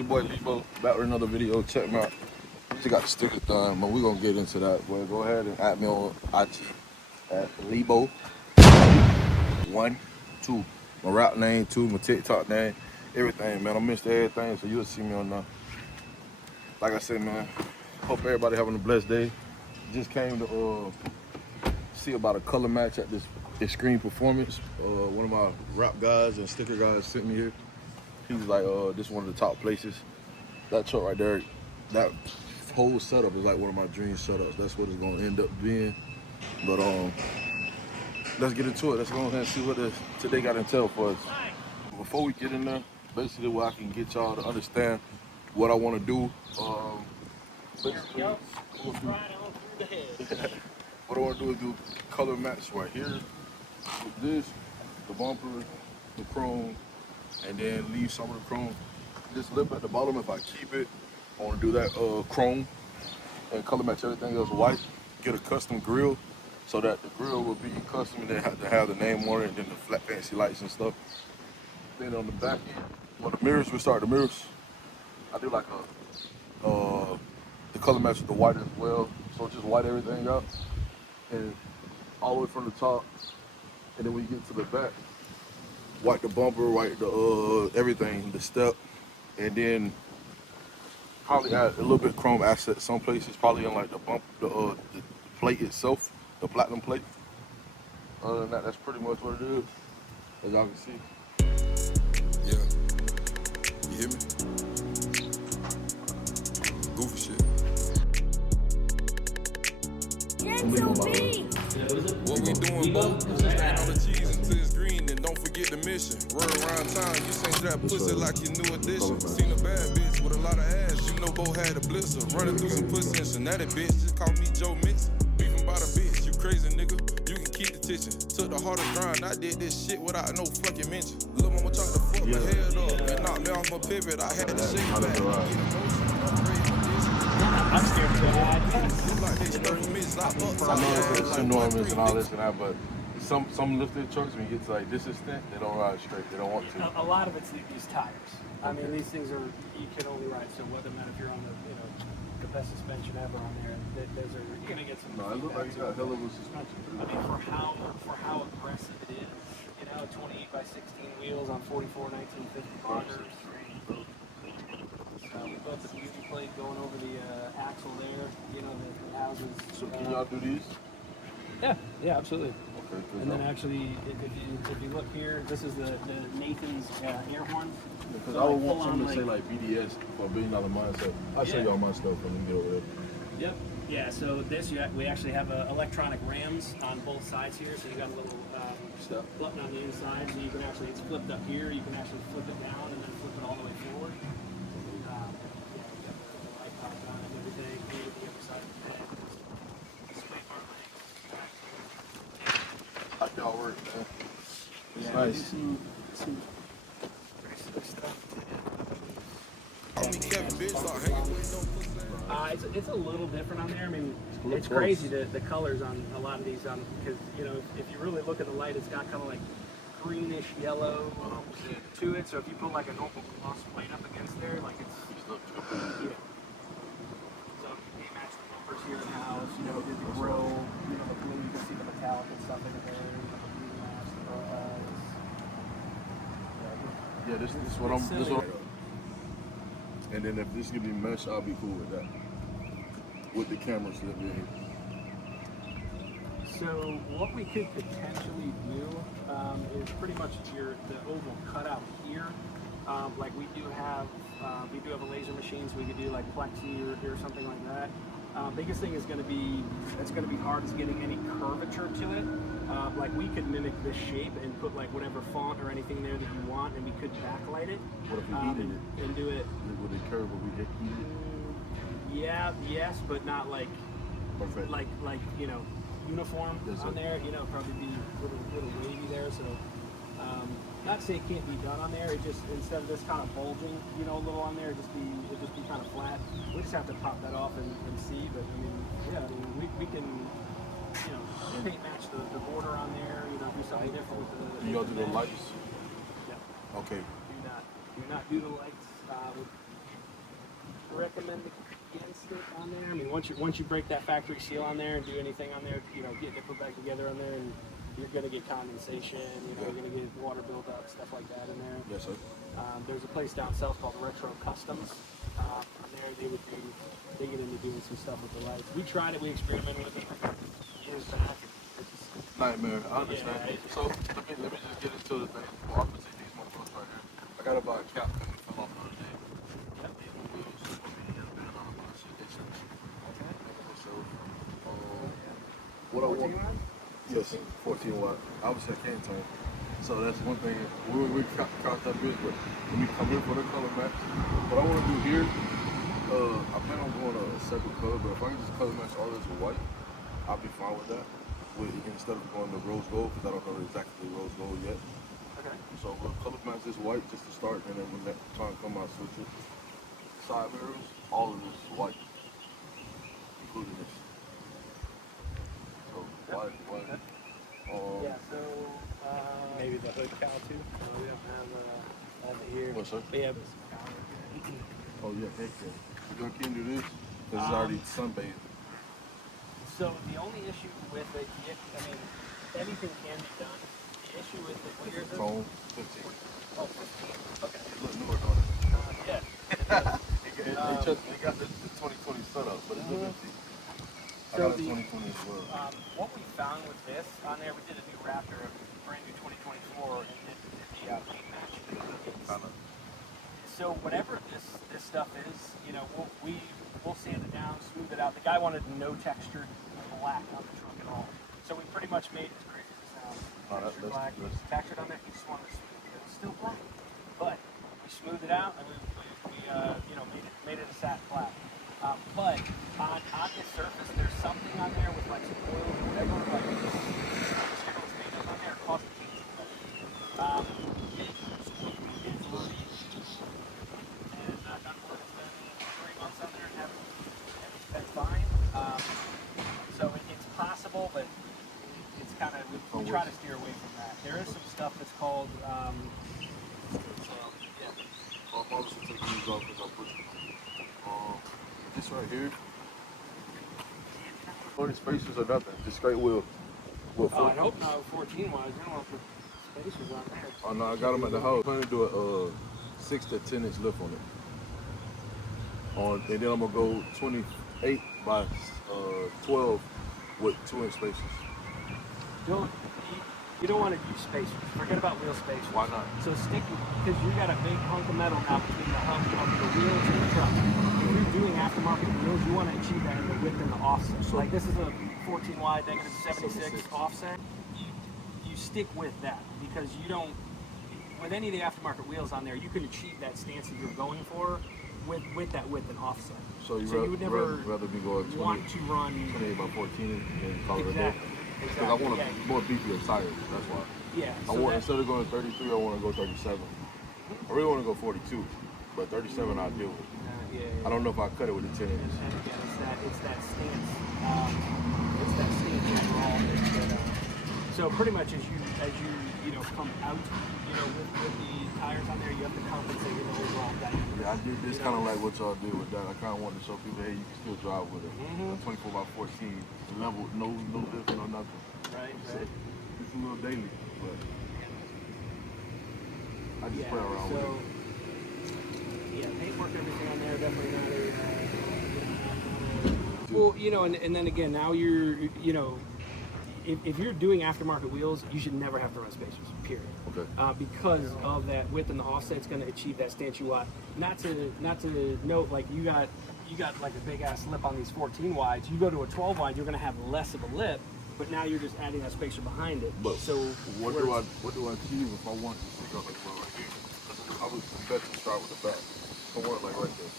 your boy Lebo, back with another video. Check me out. We just got the stickers done, but we're gonna get into that. Boy, go ahead and add me on IG at Lebo112. My rap name too, my TikTok name, everything, man. I missed everything, so you'll see me on there. Like I said, man, hope everybody having a blessed day. Just came to see about a color match at this Extreme Performance. One of my rap guys and sticker guys sent me here. He was like, this is one of the top places. That truck right there, that whole setup is like one of my dream setups. That's what it's gonna end up being. But let's get into it. Let's go ahead and see what today got entail for us. Before we get in there, basically where I can get y'all to understand what I want to do. Basically, what I want to do is do color match right here with this, the bumper, the chrome, and then leave some of the chrome. This lip at the bottom, if I keep it, I want to do that chrome and color match everything else white. Get a custom grill so that the grill will be custom and then have to have the name on it and then the flat fancy lights and stuff. Then on the back end, well, the mirrors, we start the mirrors. I do like the color match with the white as well. So just white everything up and all the way from the top. And then when you get to the back, white the bumper, white the everything, the step, and then probably add a little bit of chrome accent some places, probably in like the plate itself, the platinum plate. Other than that, that's pretty much what it is, as y'all can see. Yeah, you hear me? Goofy shit. What we doing, bro? Stack all the cheese until it's green, and don't forget the mission. Roll around town, you change that pussy like your new addition. Seen a bad bitch with a lot of ass, you know Bo had a blister. Running through some pussy and Cincinnati, bitch, just call me Joe Mix. Beefing by the bitch, you crazy nigga, you can keep the tissue. Took the hardest grind, I did this shit without no fucking mention. Lil' mama tried to fuck my head up and knocked me off my pivot, I had to shake back. I'm scared to ride. I know it's enormous and all this and that, but some lifted trucks, when you get to like this extent, they don't ride straight. They don't want to. A lot of it's these tires. I mean, these things are, you can only ride so well. No matter if you're on the best suspension ever on there, those are, you're gonna get some. No, it looks like you got a hell of a suspension. I mean, for how aggressive it is, 28 by 16 wheels on 44 1950 boggers. We built the beauty plate going over the axle there, the houses. So can y'all do these? Yeah, absolutely. Okay. And then actually, if you look here, this is the Nathan's air horn. Because I would want someone to say like BDS for $1 billion mindset. I'll show y'all my stuff when we get over there. Yep. Yeah, so we actually have electronic rams on both sides here. So you got a little button on the inside, so you can actually, it's flipped up here. You can actually flip it down and then flip it all the way forward. How y'all work, man? It's nice. It's a little different on there. I mean, it's crazy the colors on a lot of these, because if you really look at the light, it's got kind of like greenish yellow to it. So if you put like a normal gloss plate up against there, like it's yeah. So they match the numbers here in the house. The grill, the blue, you can see the metallic and stuff in there. Yeah, this is what I'm. And then if this could be mesh, I'll be cool with that. With the camera slip in. So what we could potentially do is pretty much the oval cutout here. Like we do have a laser machine, so we could do like plexi or something like that. Biggest thing is going to be, it's going to be hard is getting any curvature to it. Like we could mimic this shape and put like whatever font or anything there that you want, and we could backlight it. What if we heated it? And do it. Would it curve if we heat it? Yeah, yes, but not like, perfect. like uniform on there. Probably be a little wavy there. So, not to say it can't be done on there. It just, instead of this kind of bulging, a little on there, it'd just be kind of flat. We just have to pop that off and see. But I mean, we can, paint match the border on there. Do something different with the. Do y'all do the lights? Yeah. Okay. Do not do the lights. recommend against it on there. I mean, once you break that factory seal on there and do anything on there, you know, getting it put back together on there, and you're gonna get condensation. You know, you're gonna get water buildup, stuff like that in there. Yes, sir. There's a place down south called Retro Customs. On there, they would be digging into doing some stuff with the lights. We tried it. We experimented with it years back. Nightmare. I understand. Yeah, So let me just get into the thing. Well, I'm gonna take these motherfuckers right here. I gotta buy a cap that we fell off the other day. Yep. These new wheels. I mean, they're been on my shit. They should. So, what I want? Yes, 14 watt. Obviously, I can't turn. So that's one thing. We crossed that bridge, but when we come in for the color match, what I want to do here, I plan on going a separate color, but if I can just color match all this with white, I'll be fine with that. Instead of going to rose gold, because I don't know exactly rose gold yet. Okay. So we'll color match this white just to start, and then when that time comes out, switch it. Side mirrors, all of this is white, including this. So white. Yeah, so maybe the hood cowl too. Oh, we don't have it here. What's up? Yeah, but Oh yeah, heck yeah. You can't do this because it's already sunbathed. so the only issue with it, I mean, anything can be done. The issue with it, what year is it? Chrome 15. Oh, 15. Okay. It look newer, don't it? Yeah. They got the 2020 setup, but it's a 15. I So got a 2020 as well. what we found with this on there, we did a new Raptor, a brand new 2024, and did the paint match. Kinda. So whatever this stuff is, you know, we'll sand it down, smooth it out. The guy wanted no textured black on the trunk at all. So we pretty much made, as crazy as it sounds, textured black, textured on there. He just wanted to smooth it. It was still black, but we smoothed it out and we you know, made it a satin black. But on this surface, there's something on there with like some oil or whatever, like this material is made of on there, caused the heat to and knock on wood, it's been 3 months on there and it's been fine. So it's possible, but it's kind of, we try to steer away from that. There is some stuff that's called, I'll obviously take these off because I put this right here. 40 spacers or nothing, just straight wheel. I hope not 14 wise. I don't want to put spacers on there. Oh no, I got them at the house. I'm planning to do a 6 to 10 inch lift on it. And then I'm gonna go 28 by 12 with 2 inch spacers. You don't want to use spacers. Forget about wheel spacers. Why not? So stick, because you got a big hunk of metal now between the hub of the wheels and the truck. If you're doing aftermarket wheels, you want to achieve that in the width and the offset. So like this is a 14 wide negative 76 offset. You stick with that because you don't, with any of the aftermarket wheels on there, you can achieve that stance that you're going for with that width and offset. So you would never rather be going 20, want to run 28 by 14 and call it a day? exactly. Because I want a more beefier tires, that's why. Yeah. I want, instead of going 33, I want to go 37. I really want to go 42, but 37 I'll deal with. Yeah. I don't know if I cut it with the 10 inches. And again, it's that stance. It's that stance overall. So pretty much as you know come out, you know, with the tires on there, you have to compensate with the overall dynamic. Yeah, I did this kind of like what y'all did with that. I kind of wanted to show people, hey, you can still drive with it. 24 by 14, level, no lift, no nothing. Right. It's a little daily, but I just play around with it. Yeah, paintwork, everything on there, definitely not a. Well, you know, and then again, now you're, you know, if you're doing aftermarket wheels, you should never have to run spacers, period. Okay. Because of that width and the offset, it's going to achieve that stance you want. Not to note, like you got like a big ass lip on these 14 wides. You go to a 12 wide, you're going to have less of a lip, but now you're just adding a spacer behind it. But so what do I achieve if I want to stick up like right here? I would bet to start with the back. I want it like right there.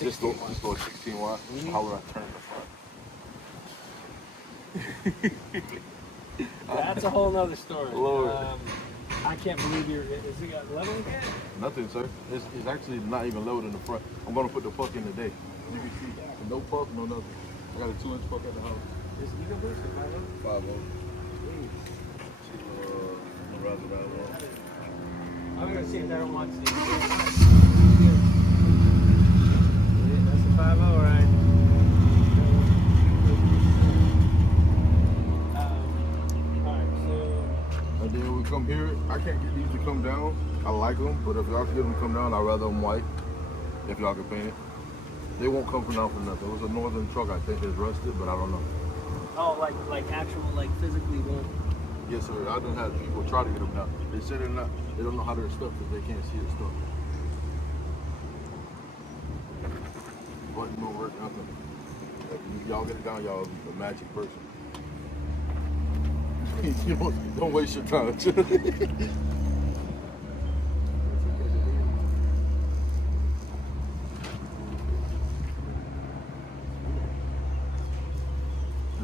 Just go 16 wide. How would I turn the front? That's a whole nother story. Lord. I can't believe is it got leveling yet? Nothing, sir. It's actually not even loaded in the front. I'm gonna put the puck in today. You can see no puck, no nothing. I got a 2 inch puck at the house. Is it even boost or 5 5 I'm gonna see if that one wants to. 5.0, all right. All right, so... And then we come here. I can't get these to come down. I like them, but if y'all can get them to come down, I'd rather them white. If y'all can paint it. They won't come from down from nothing. It was a northern truck, I think, that's rusted, but I don't know. Oh, like actual, like physically won't... Yes, sir. I done had people try to get them down. They said they're not. They don't know how they're stuck because they can't see it stuck. Button don't work, nothing. If y'all get it down, y'all a magic person. You don't waste your time.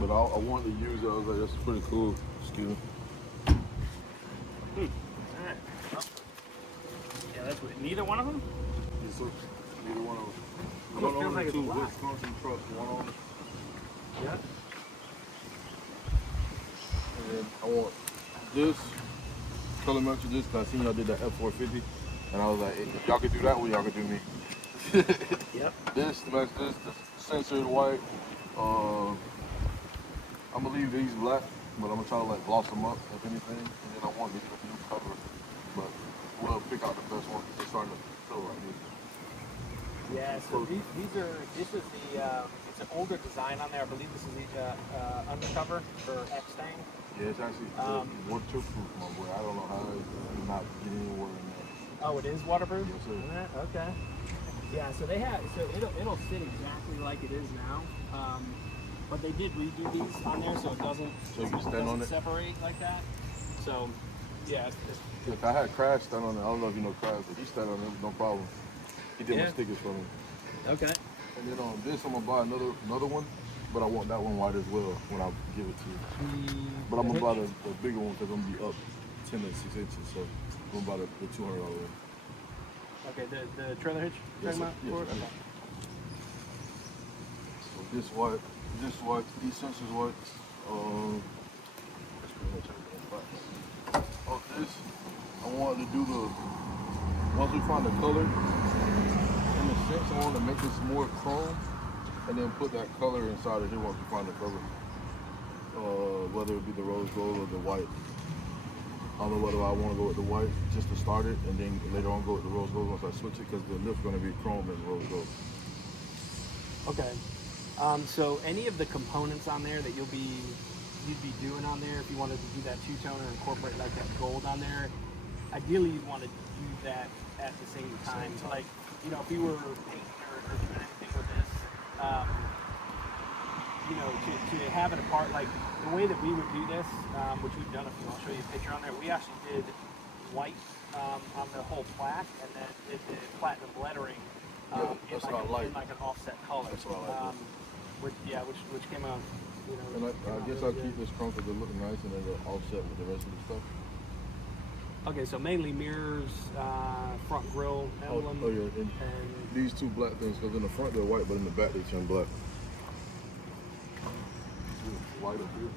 But I wanted to use it. I was like, that's pretty cool. Excuse me. Alright. Well, yeah, that's weird. Neither one of them? Yes, sir. Neither one of them. Almost feels like it's two black. Wisconsin trucks, one on. Yeah. And then I want this color match with this because I seen y'all did the F-150, and I was like, if y'all could do that one, y'all could do me. Yep. This match this, the censored white. I'm gonna leave these black, but I'm gonna try to like gloss them up if anything, and then I want to get a new cover, but we'll pick out the best one. They're starting to feel right here. Yeah, so this is it's an older design on there. I believe this is the undercover for X-Stang. Yeah, it's actually waterproof, my boy. I don't know how it's not getting anywhere in there. Oh, it is waterproof? Yes, sir. Okay. Yeah, so it'll sit exactly like it is now. But they did redo these on there so it doesn't, separate like that. So, yeah. If I had Crash stand on it, I don't know if you know Crash, but he stand on it, no problem. He did my stickers for me. Okay. And then on this, I'm gonna buy another one, but I want that one white as well when I give it to you. But I'm gonna buy the bigger one because I'm gonna be up 10 to 6 inches, so I'm gonna buy the $200 one. Okay, the trailer hitch? Yes, sir. Yes, okay. So this white, these sensors white. That's pretty much everything. On this, I wanted to do once we find the color, in the sense, I want to make this more chrome, and then put that color inside of here once we find the color. Whether it be the rose gold or the white. I don't know whether I want to go with the white just to start it, and then later on go with the rose gold once I switch it, because the lift's going to be chrome and rose gold. Okay. So any of the components on there that you'd be doing on there, if you wanted to do that two-tone or incorporate like that gold on there, ideally you'd want to do that at the same time. So like, you know, if you were painting or doing anything with this, you know, to have it apart, like the way that we would do this, which we've done, I'll show you a picture on there, we actually did white on the whole plaque, and then did the platinum lettering in like an offset color. That's what I like. Which came out, you know. And I guess I'll keep this chrome because it looks nice, and then it'll offset with the rest of the stuff. Okay, so mainly mirrors, front grille emblem. Oh yeah, and these two black things, because in the front they're white, but in the back they turn black. White up here.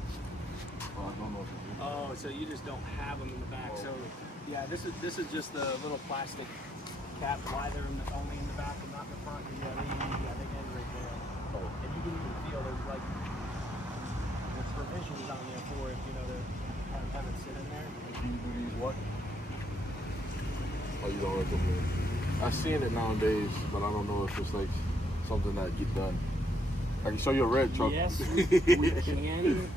I don't know if it's here. Oh, so you just don't have them in the back. So yeah, this is just the little plastic cap. Why they're only in the back and not in the front? Yeah, they end right there. Oh. And you can even feel there's like there's provisions on there for it, you know, to have it sit in there. Can you do these what? Oh, you don't recommend? I've seen it nowadays, but I don't know if it's like something that get done. I can show you a red truck. Yes, we can.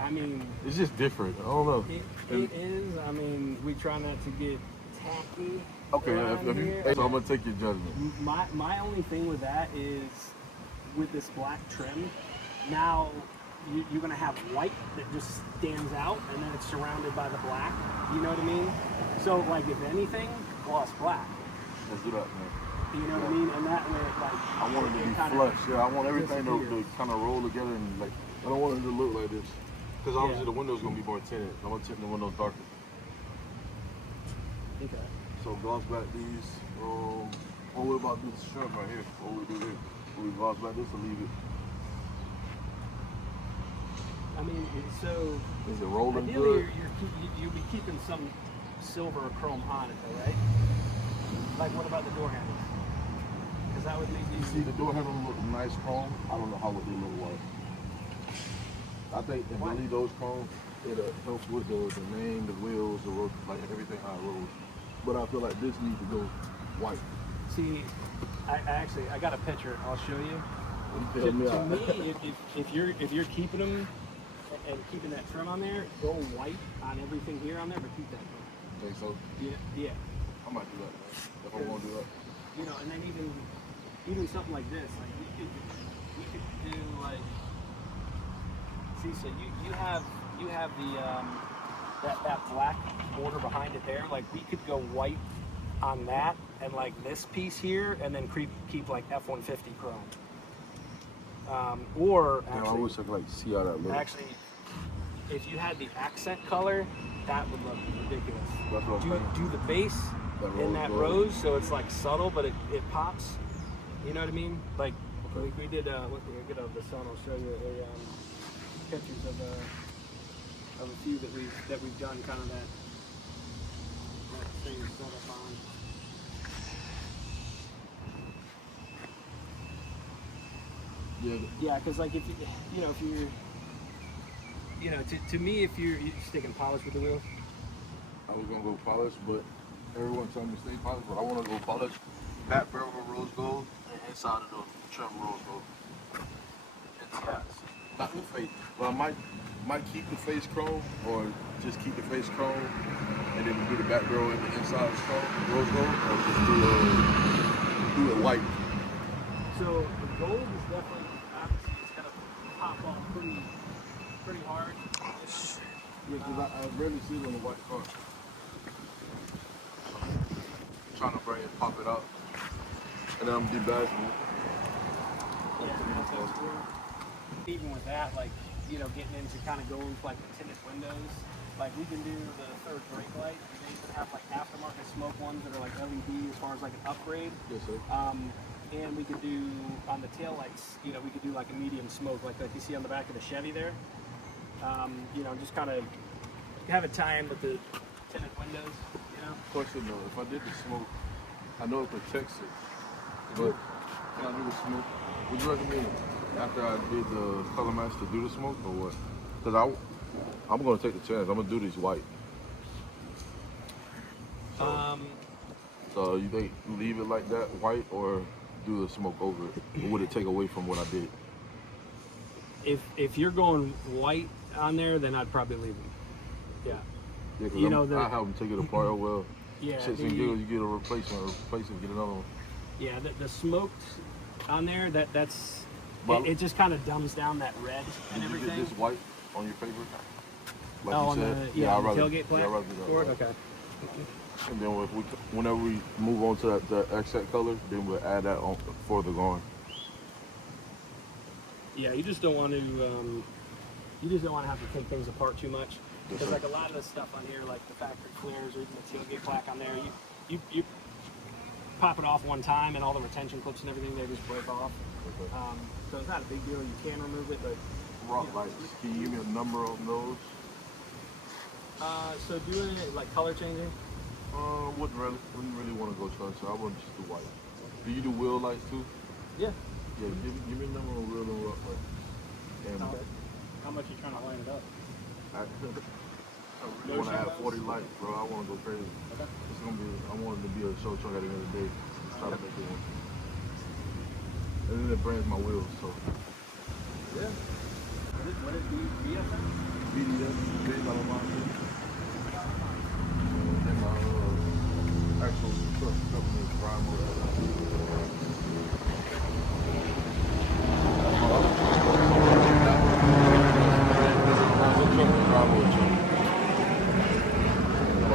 I mean, it's just different. I don't know. It is. I mean, we try not to get tacky. Okay, so I'm gonna take your judgment. My only thing with that is with this black trim. Now you're gonna have white that just stands out, and then it's surrounded by the black. You know what I mean? So like, if anything, gloss black. Let's do that, man. You know what I mean? And that way, like, I want it to be flush. Yeah, I want everything to kind of roll together, and like, I don't want it to look like this. Because obviously the window's gonna be more tinted. I'm gonna tint the windows darker. Okay. So gloss back these. What about this shrimp right here? What we do here? We gloss back this or leave it? I mean, so is it rolling ideally good? You'll be keeping some silver or chrome on it, though, right? Like, what about the door handles? Because that what made You see, the door handle look nice chrome. I don't know how would they look white. I think if I leave those chrome, it'll help with the name, the wheels, the road, like everything how it rolls. But I feel like this needs to go white. See, I got a picture. I'll show you. You To tell me. me, if you're keeping them and keeping that trim on there, go white on everything here on there, but keep that trim. Think so? Yeah. I might do that, man. If I want to do that. You know, and then even something like this, like we could do like, see, so you have the that black border behind it there. Like we could go white on that and like this piece here, and then keep like F-150 chrome. Or actually, I wish I could like see how that looks. actually, if you had the accent color, that would look ridiculous. That's what I'm saying. Do the base in that rose, so it's like subtle, but it pops. You know what I mean? Like we did. Look, we get out the sun. I'll show you pictures of a few that we've done, kind of that thing set up on. Yeah, because like if to me, if you're sticking polish with the wheels. I was gonna go polish, but everyone told me to stay polish, but I want to go polish. Back barrel rose gold and inside of the trim rose gold. Inside. Not the face. But I might keep the face chrome or just keep the face chrome and then do the back barrel in the inside chrome, rose gold, or just do it white. So the gold is definitely, obviously it's gonna pop off pretty hard. Yeah, because I rarely see it on the white car. Trying to bring it, pop it out, and then I'm debashing it. Even with that, like, you know, getting into kind of going with like the tinted windows, like we can do the third brake light. They even have like aftermarket smoke ones that are like LED as far as like an upgrade. Yes, sir. And we could do on the tail lights, you know, we could do like a medium smoke, like you see on the back of the Chevy there. You know, just kind of have it timed with the tinted windows, you know. Question though, if I did the smoke, I know it protects it, but can I do the smoke? Would you recommend after I did the color match to do the smoke or what? Because I'm going to take the chance. I'm going to do these white. So you think leave it like that, white, or do the smoke over it? Or would it take away from what I did? If you're going white on there, then I'd probably leave them. Yeah. Yeah, because You know, I have them take it apart. Oh, well, Yeah. shit, so you get a replacement, get another one. Yeah, the smoked on there, that's But- it just kind of dumbs down that red and Did you everything. get this white on your favorite? Like oh, you on said? the I'd rather, tailgate plate. Yeah, I'd rather do that. for it? white. Okay. And then whenever we move on to the accent color, then we'll add that on further going. Yeah, you just don't want to have to take things apart too much, because like a lot of the stuff on here, like the factory flares or even the tailgate plaque on there, you pop it off one time and all the retention clips and everything, they just break off. Okay. So it's not a big deal. You can remove it, but Rock lights. Can you give me a number on those? so doing it like color changing. Wouldn't really want to go church, so I wouldn't just do white. Do you do wheel lights too? Yeah. Yeah, give me a number on wheel and rock lights. And How much you trying to line it up? I really want to have 40 lights, bro. I want to go crazy. Okay. It's gonna be. I want it to be a show truck at the end of the day. Just try to make it one. And then it brands my wheels, so. Yeah. What is BFM? BDS, Big Dollar Mafia. And my actual truck company is Prime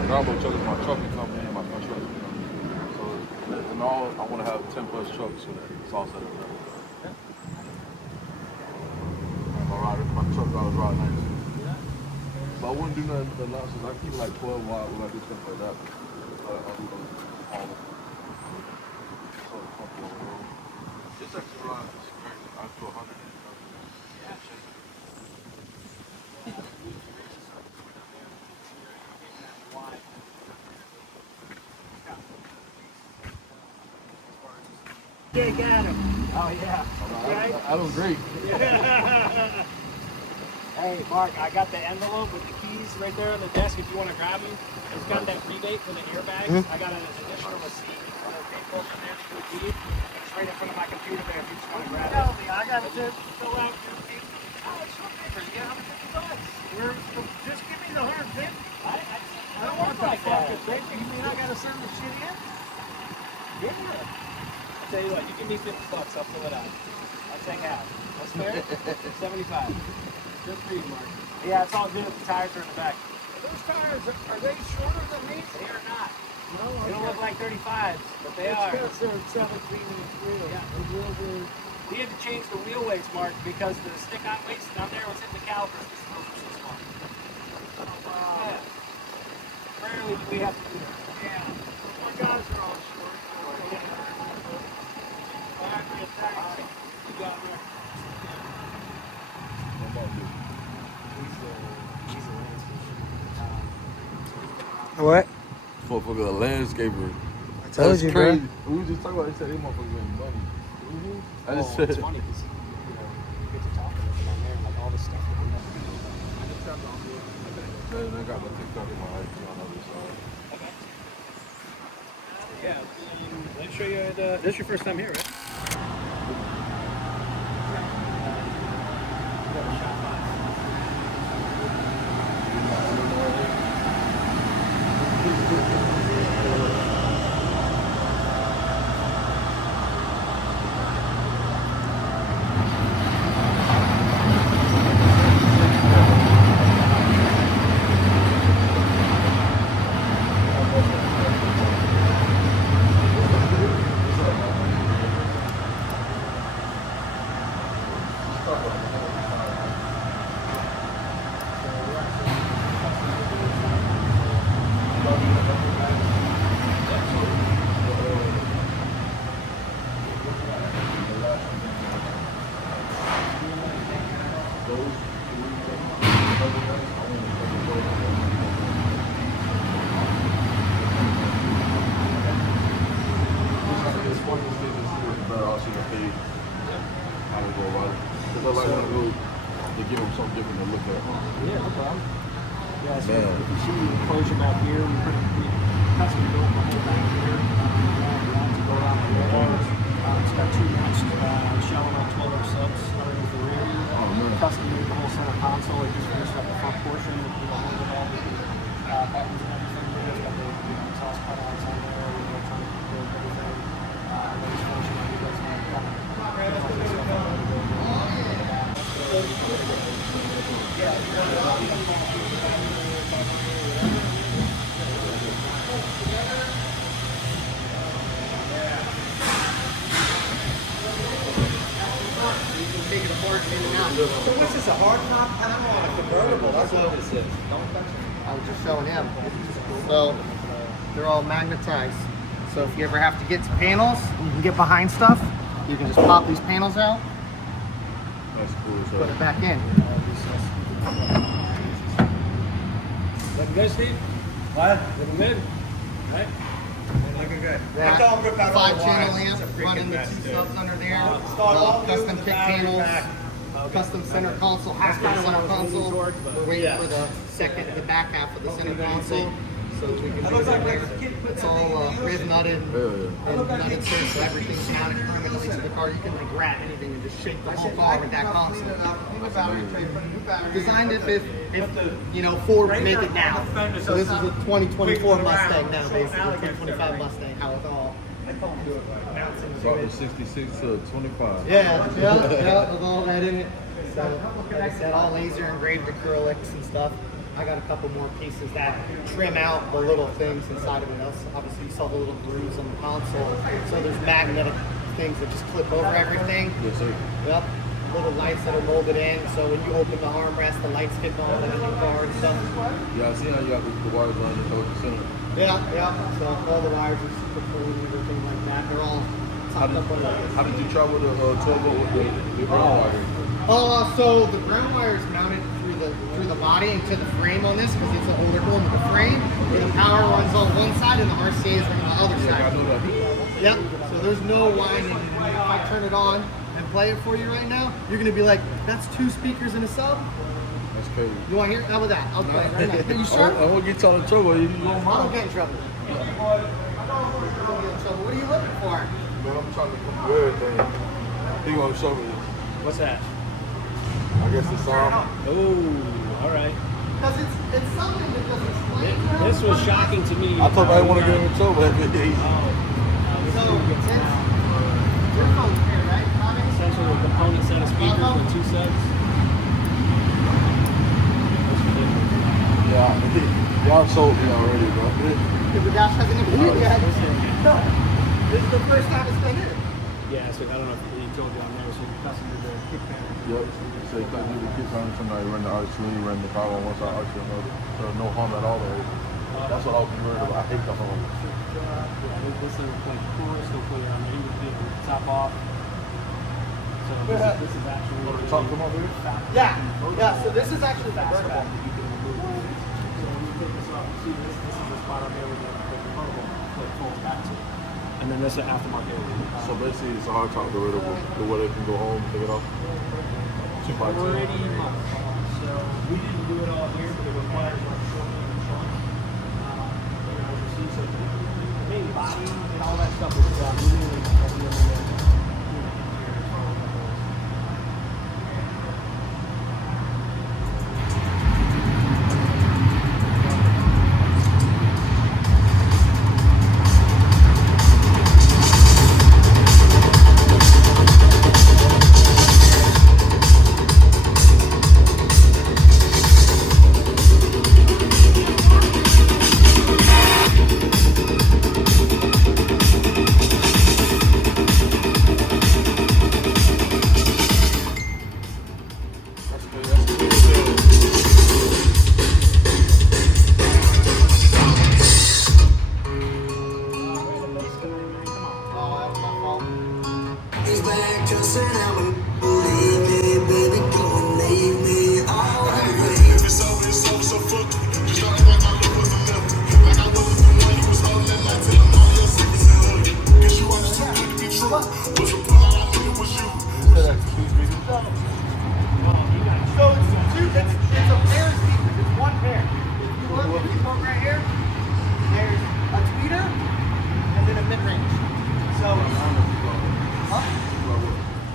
Bravo Truck is my trucking company and my construction company. So, in all, I want to have 10 plus trucks so that it's all set up. My truck drivers ride nice. Yeah. But I wouldn't do nothing with the losses. I keep like 12 wide when I do stuff like that. I'll do those all of them. So comfortable on the road. This extra ride is crazy. I do 100 and cake at him. Oh, yeah. Right? I was great. Hey, Mark, I got the envelope with the keys right there on the desk if you want to grab them. It's got that rebate for the airbags. I got an additional receipt for the people from there to keep. It's right in front of my computer there if you just want to grab it. I got to fill out your papers. Oh, it's your papers. You got $150. Just give me the 150. I don't want like that. You mean I got to send the shit in? Yeah. I'll tell you what, you give me $50, I'll fill it out. I'll take half. That's fair? 75. Good for you, Mark. Yeah, it's all good if the tires are in the back. Those tires, are they shorter than these? They are not. No, they don't look like 35s, but they are. It's because they're 17-inch wheels. Yeah. The wheels are... We had to change the wheel weights, Mark, because the stick-on weights down there was in the calipers because those were so small. Oh, wow. Yeah. Rarely do we have to do that. Yeah. My guys are all short. Oh, yeah. All right, man, thanks. You got it, Rick. What? Motherfucker, a landscaper. I told you, crazy. bro. We were just talking about it. They said these motherfuckers making money. I just It's said. funny because you get to talking with them on there and like all this stuff that we have to do. I think that's all good. Man, I got my TikTok and my IG on the other side. Okay. Yeah, let me show you the. This is your first time here, right? To give them something different to look at. Yeah, no problem. Yeah, so Man. if you see the enclosure back here, we custom built the whole back here. To go around the door. It's got two matched shell and 12-inch subs underneath the rear. Custom made the whole center console. It just finished up the front portion. With all the buttons and everything. It's got the exhaust cutouts on there. Trying to build everything. And then it's finishing up. You guys can kind of So what's this, a hard top panel on a convertible? That's what this is. I was just showing him. So they're all magnetized. So if you ever have to get to panels, you can get behind stuff. You can just pop these panels out, That's cool. So. put it back in. Looking good, Steve? What? Looking good? Right? Looking good. That Don't rip out all the 5-channel wires. amp It's a running freaking the mess, two dude. subs under there. Start all new Custom with the kick battery panels. pack. Custom center console, half of the center console. We're waiting for the back half of the center console, so that we can That do looks like it. Rex's kid put It's that all thing in the riv ocean. nutted Yeah. and nutted through, so everything's mounted permanently to the car. You can like grab anything and just shake the whole car with that console. Designed it if you know, Ford would make it now. So this is a 2024 Mustang now, basically 2025 Mustang. How it's all. Start with 66 to 25. Yeah, with all that in it. So, like I said, all laser engraved acrylics and stuff. I got a couple more pieces that trim out the little things inside of it. Obviously, you saw the little grooves on the console. So there's magnetic things that just clip over everything. Yes, sir. Yep. Little lights that are molded in. So when you open the armrest, the lights get on in the new car and stuff. Yeah, I see how you got the wires running the center. Yeah. So all the wires are super clean and everything like that. They're all topped up on How did you travel the 12 volt with the ground wire? So the ground wire is mounted through the body into the frame on this because it's an older one with the frame. Where the power runs on one side and the RCA is on the other Yeah, I side. know that. Yep. So So there's no whining. If I turn it on and play it for you right now, you're gonna be like, that's 2 speakers in a sub? That's crazy. You wanna hear it? How about that? I'll play it right now. Are you sure? I won't get y'all in trouble. You don't I mind. don't get in trouble. I don't get in trouble. What are you looking for? Man, I'm trying to do everything. He gonna show me this. What's that? I guess the song. Oh, all right. Because it's something that doesn't explain. This was shocking to me. I told him I didn't want to get him in trouble every day. So, since your phone's here, right, Bobby? Essentially a component set of speakers with 2 subs. Yeah, y'all sold me already, bro. If the dash hasn't even hit yet. No. This is the first time it's been hit. Yeah, so I don't know if he told you on there, so you're custom to the kick panel. Yep. So you can't do the kick on somebody, run the arch, you run the power on one side, arch on another. So no harm at all there. That's what I'll be worried about. I hate the harm. This will play crystal clear. I mean, you would the top off. So this is actually. Oh, the top come off here? Yeah. Yeah, so this is actually the burn back. You can remove it. So when you take this off, see this is the spot on there where the component will fold back to. And then this is an aftermarket. So basically, it's a hard top convertible. The way they can go home, take it off. 2x2. Pretty much. So we didn't do it all here, but it requires like short and front. So the main body and all that stuff was really at the end of the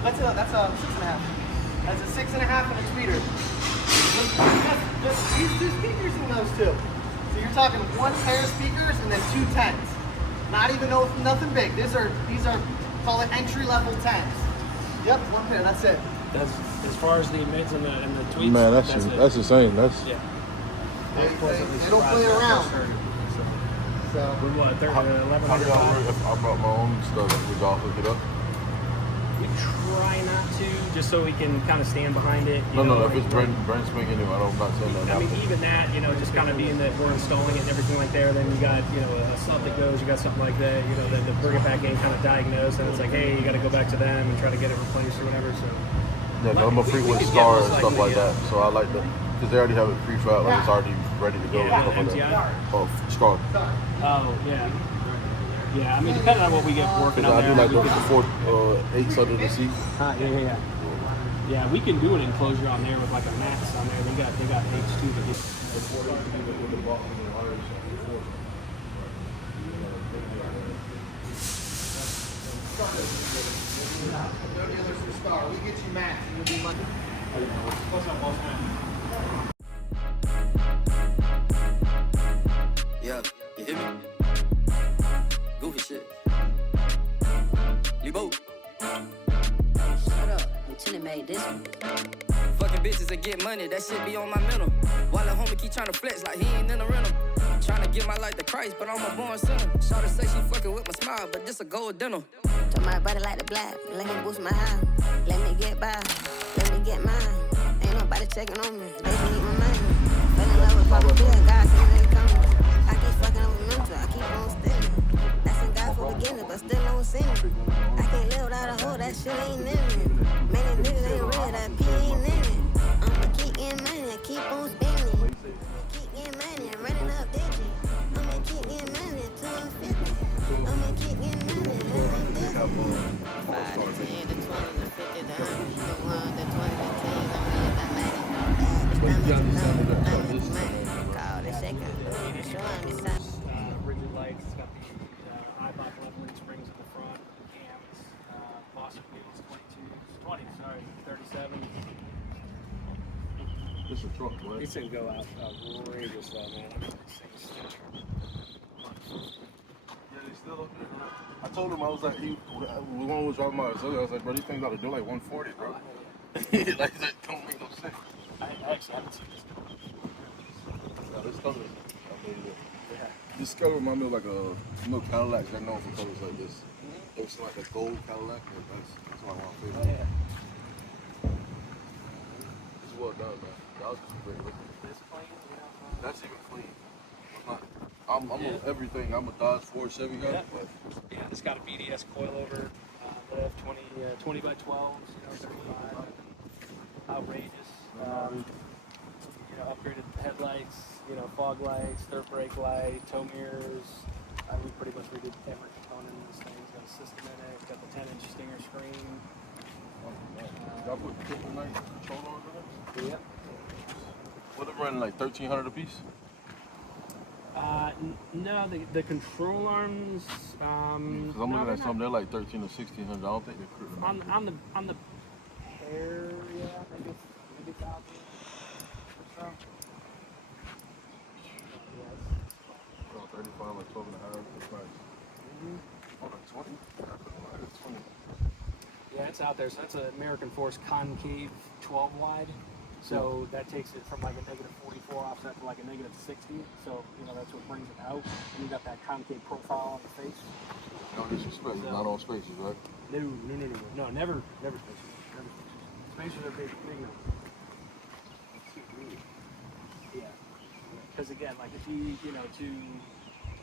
That's a 6.5. That's a 6.5 and a tweeter. Just these 2 speakers in those 2. So you're talking 1 pair of speakers and then 2 10s. Not even nothing big. These are call it entry level 10s. Yep, 1 pair. That's it. That's as far as the mids and the tweets. Man, that's insane. That's yeah. They don't play around. So we what? 11. How do y'all work if I brought my own stuff? Would y'all hook it up? We try not to, just so we can kind of stand behind it. No, if it's brand spanking new, I'm not saying that. I mean, even that, just kind of being that we're installing it and everything like there, then you got, a sub that goes, you got something like that, then to bring it back in, kind of diagnose, and it's like, hey, you got to go back to them and try to get it replaced or whatever, so. Yeah, I'm a frequent star and stuff like that, so I like because they already have it pre-fab, like it's already ready to go. Yeah, and stuff like that. MTI? Oh, scar. Oh, yeah. Yeah, I mean, depending on what we get working on I there. do like the 4 8s under the seat. Yeah. Yeah, we can do an enclosure on there with like a max on there. They got H2 to get. no dealers for Star. We get you max. You'll be lucky. What's up, boss man? Yeah, you hear me? Goofy shit. Lebo. Shut up. Lieutenant made this one. Fucking bitches that get money, that shit be on my mental. While the homie keep trying to flex like he ain't in a rental. Trying to give my life to Christ, but I'm a born sinner. Shawty say she fucking with my smile, but this a gold dental. Told my body like the black. Let me boost my high. Let me get by. Let me get mine. Ain't nobody checking on me. They can eat my money. Fell in love with Papa Bill. God said they coming. I keep fucking with mental. I keep on stealing. Asking God for beginning, but still don't see me. I can't live without a hoe. That shit ain't in me. Many niggas ain't real. That P ain't in it. I'ma keep getting money. I keep on spending. Keep getting money. I'm running up digits. I'ma keep getting money. 250. I'ma keep getting money. got the sound that so this is Call the second door, showing me something. Rigid lights. It's got the iBot leveling springs in the front, cams, Boston wheels, 20, sorry, 37. It's a truck, right? These things go out outrageous though, man. I mean, these things stink. Yeah, they still up there, bro. I told him, I was like, we was driving by ourselves. I was like, bro, these things ought to do like 140, bro. Like, that don't make no sense. I actually haven't seen this. Yeah, this color, I mean, this color reminds me of like a, Cadillacs. They're known for colors like this. Looks like a gold Cadillac. That's what I want to feel. It's well done, man. That was just great looking. This clean, you know? That's even clean. I'm on everything. I'm a Dodge 470 guy, but Yeah, it's got a BDS coilover, lift, 20 by 12s, 35. Outrageous. Upgraded headlights, fog lights, third brake light, tow mirrors. We pretty much redid every component in this thing. It's got a system in it. It's got the 10-inch stinger screen. y'all put triple night control arms in it? Yep. What it running like 1,300 a piece? No, the control arms. Because I'm looking at some, they're like 1,300 or 1,600. I don't think they're critical. On the pair, yeah, maybe 1,000 or so. 35, like 12 and a half. That's nice. Oh, like 20? That's 20. Yeah, it's out there. So that's an American Force concave 12 wide. So that takes it from like a negative 44 offset to like a negative 60. So, that's what brings it out. And you got that concave profile on the face. No disrespect. Not all spaces, right? No, never spaces. Spaces are big no. Yeah. Because again, like if you,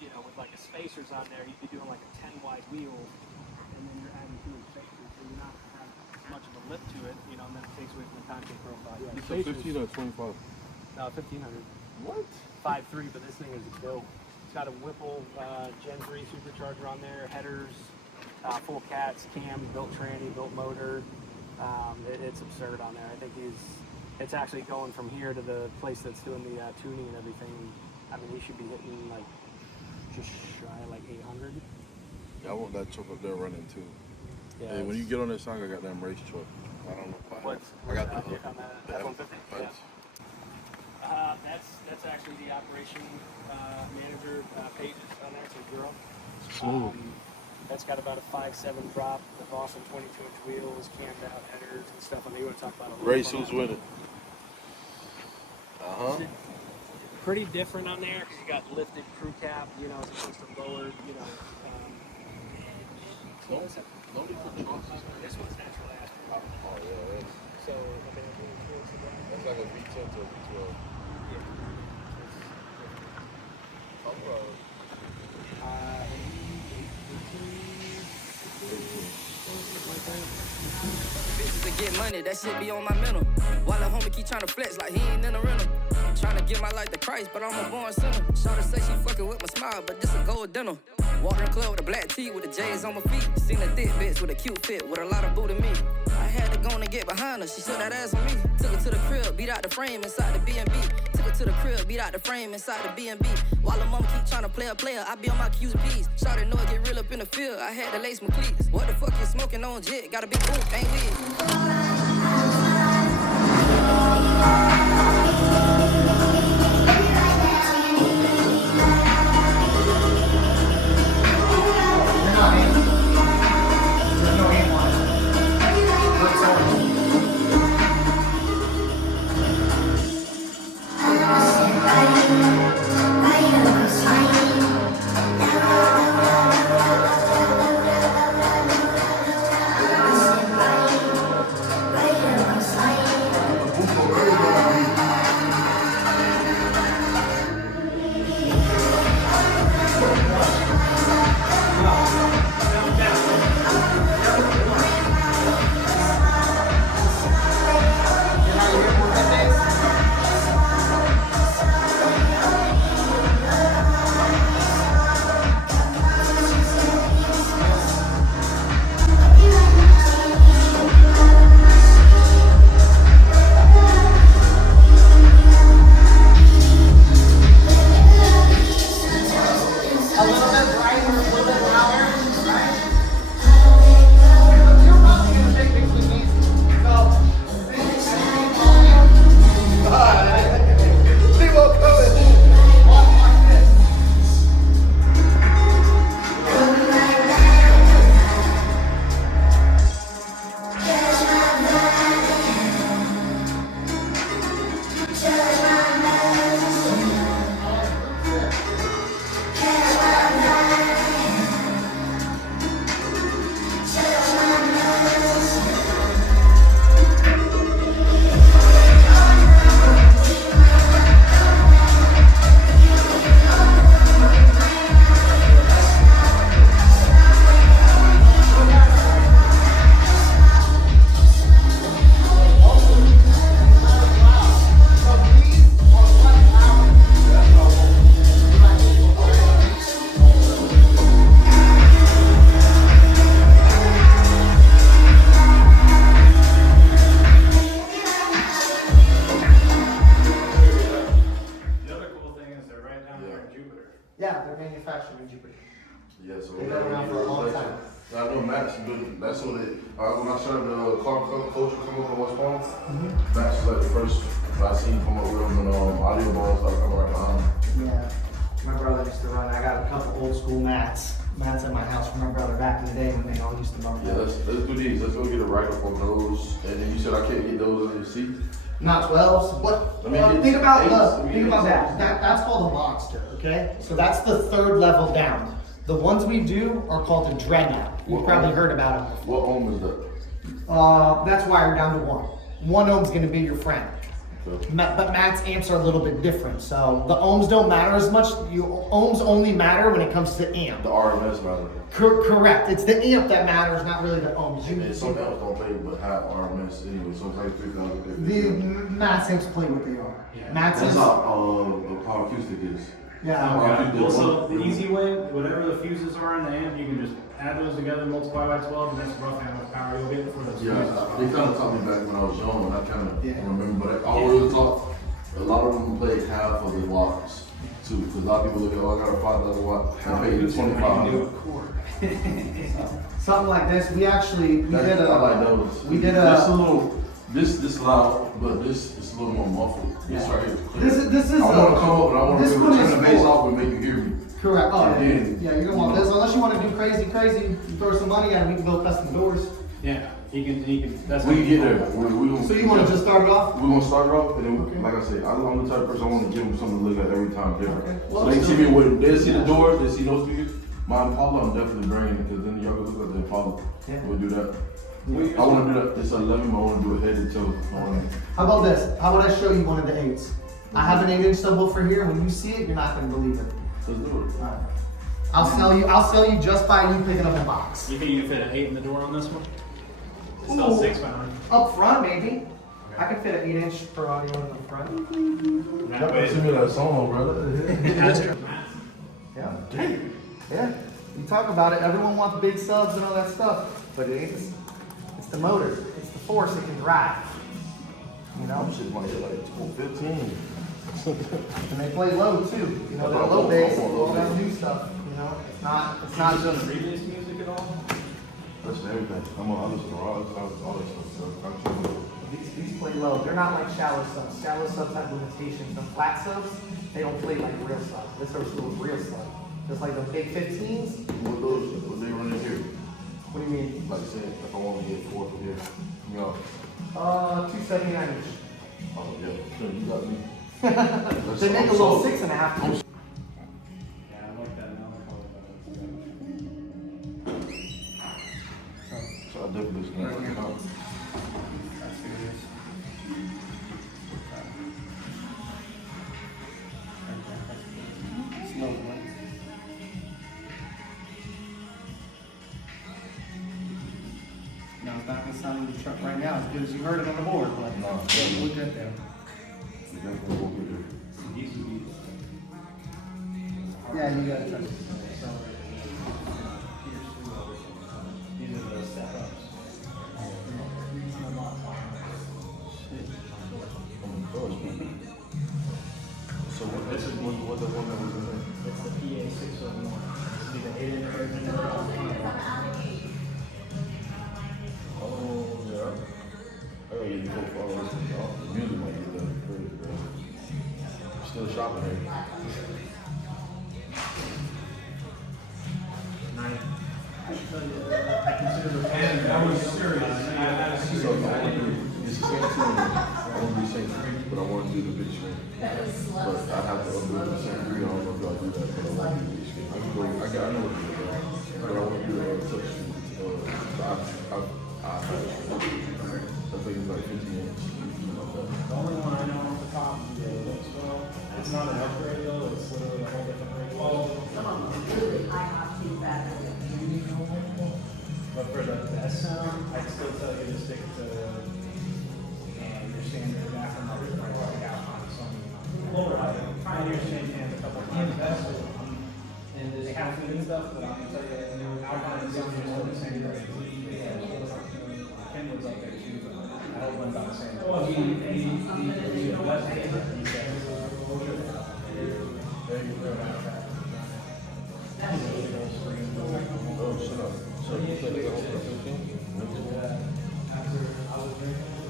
with like a spacers on there, you'd be doing like a 10 wide wheel, and then you're adding 2 spacers, so you're not have much of a lip to it, and then it takes away from the concave profile. Yeah, You said 15 or 25? No, 1,500. What? 5.3, but this thing is dope. It's got a Whipple Gen 3 supercharger on there, headers, full cats, cams, built tranny, built motor. It's absurd on there. I think it's actually going from here to the place that's doing the tuning and everything. I mean, he should be hitting like just shy like 800. Yeah, I want that truck up there running too. Yeah, Hey, when you get on that song, I got that race truck. I don't know why. I got the on the F-150. Yeah. That's actually the operation manager pages on there. It's a girl. Smooth. That's got about a 5.7 drop, the Boston 22-inch wheels, cammed out headers and stuff. I mean, you want to talk about a Race, who's winning? Pretty different on there because you got lifted crew cap, as opposed to lowered, Loaded for trucks. This one's natural aspect. Oh, yeah, So, I mean, I'm really curious about that. that's like a V10 to a V12. Bitches to get money, that shit be on my mental. While a homie keep tryna flex like he ain't in a rental. Tryna give my life to Christ, but I'm a born sinner. Shawty say she fucking with my smile, but this a gold dental. Walk in the club with a black tee with the J's on my feet. Seen a thick bitch with a cute fit with a lot of booty meat. I had to go and get behind her, she shook that ass on me. Took her to the crib, beat out the frame inside the B&B. Took her to the crib, beat out the frame inside the B&B. While the mama keep tryna play a player, I be on my Q's and P's. Shawty know I get real up in the field, I had to lace my cleats. What the fuck you smoking on jet? Got a big boot, ain't weird. manufactured in Jupiter. Yeah, so They've been around for a long time. I know Matt's good. That's when when I started the car culture come up in West Palm, Matt's was like the first I seen come up with them, and audio balls started coming right behind him. Yeah, my brother used to run. I got a couple old school mats at my house from my brother back in the day when they all used to run. Yeah, let's do these. Let's go get a write-up on those. And then you said I can't get those on your seat? Not 12s, but think about that. That's called a monster, okay? So that's the third level down. The ones we do are called a dreadnought. You've probably heard about them before. What ohm is that? That's wired down to 1. 1 ohm's gonna be your friend. Okay. But Matt's amps are a little bit different, so the ohms don't matter as much. Ohms only matter when it comes to amp. The RMS matter. Correct. It's the amp that matters, not really the ohms. And some amps don't play but have RMS anyway, so it's like 3,000. The Matt's amps play what they are. Matt's That's amps. how the power acoustic is. Yeah. Also, the easy way, whatever the fuses are in the amp, you can just add those together, multiply by 12, and that's roughly how much power you'll get for those fuses. Yeah, they kind of taught me back when I was young, and I kind of Yeah. remember, but I always thought a lot of them play half of the watts too, because a lot of people look at, oh, I got a 5,000 watt, I pay you 25. Something like this. We actually I like those. we did This a little, this loud, but this is a little more muffled. This right here is clear. This is I want to come up and I want to this be able one to is turn the bass full. off and make you hear me. Correct. Oh yeah. And Yeah, you don't want this unless you want to do crazy. You throw some money at it. We can build custom doors. Yeah, he can, that's We can get there. We gonna, So you want to just start it off? We're gonna start it off, and then, Okay. like I said, I'm the type of person I want to give them something to look at every time different. Okay. So Well, they see me still- with, they see the doors, they see those speakers. My Impala, I'm definitely bringing it, because then y'all can look at the Impala. Yeah. We'll do that. I want to do that. It's 11, I want to do it head to toe. How about this? How about I show you one of the 8s? I have an 8-inch subwoofer here. When you see it, you're not going to believe it. Let's do it. Alright. I'll sell you just by you picking up a box. You think you can fit an 8 in the door on this one? It's still 6 by 9. Up front, maybe. I can fit an 8-inch for audio in the front. That way, Send me that song, brother. Yeah. Yeah. You talk about it. Everyone wants big subs and all that stuff, but it ain't. It's the motor. It's the force it can drive. You know. Shit might hit like 15. And they play low too. You know, they're low bass, all that new stuff. You know, it's not you just. done previous music at all? Listen to everything. I listen to all that stuff. These play low. They're not like shallow subs. Shallow subs have limitations. The flat subs, they don't play like real subs. This are still real subs. Just like the big 15s. What they running here? What do you mean? Like I said, if I want to get 4 from here, you know. 279 inch. Oh yeah, sure, you got me. They make a little 6.5. Yeah, I like that now. So I definitely just gonna work it out. No, it's not gonna sound in the truck right now as good as you heard it on the board, but No, we'll get there. we definitely won't get there. Yeah, you gotta touch it. These are the step ups. So what the one that was in there? It's the PA 601. This will be the 8-inch version. Oh yeah. I gotta get you so far away from the music might get done crazy, bro. Still shopping here. I consider the fan. I was serious. I had a So I want to do it's the same thing. I want to do the same three, but I want to do the big screen. But I have to do the same three. I don't know if I'll do that, but I want to do the big screen. I can go. I know what to do, but I want to do the touch screen. I think it's like 15 inches. The only one I know off the top is the Lipswell. It's not an upgrade though, it's literally a whole different radio. But for the best sound, I'd still tell you to stick to your standard aftermarket like Alpine Sony. Lower light, try your same hands a couple times. And they have to do stuff, but I'm gonna tell you, Alpine and Sony are the same price. Kenwood's up there too, but I hope I'm about the same. Well, the best shut up. So you said to go home for 15? After I was drinking,